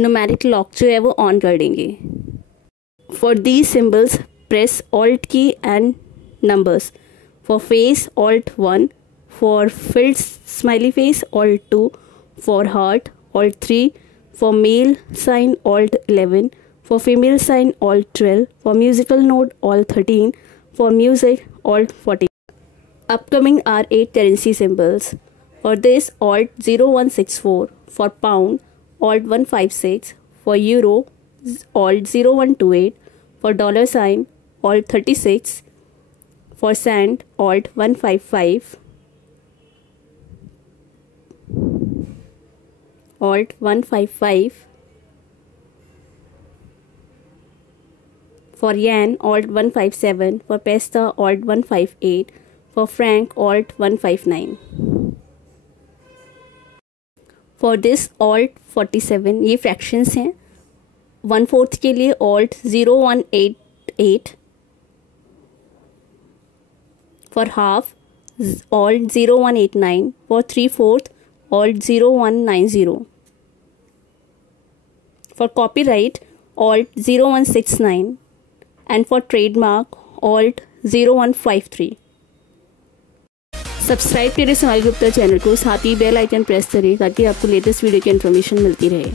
Numeric lock जो है वो ऑन कर देंगे। For these symbols press Alt key and numbers. For face Alt 1, for filled smiley face Alt 2, for heart Alt 3, for male sign Alt 11, for female sign Alt 12, for musical note Alt 13, for music Alt 14. Upcoming are 8 currency symbols. For this, Alt 0164. For pound, Alt 156. For euro, Alt 0128. For dollar sign, Alt 36. For cent, Alt 155. Alt 155. For yen, Alt 157. For pesta, Alt 158. For franc, Alt 159. For this, Alt 47. ये fractions हैं। 1/4 के लिए Alt 0188. For half, Alt 0189. For 3/4, Alt 0190. For copyright, Alt 0169. And for trademark, Alt 0153. Subscribe करें Sonali Gupta channel को, साथ ही bell icon press करें ताकि आपको लेटेस्ट वीडियो की इन्फॉर्मेशन मिलती रहे।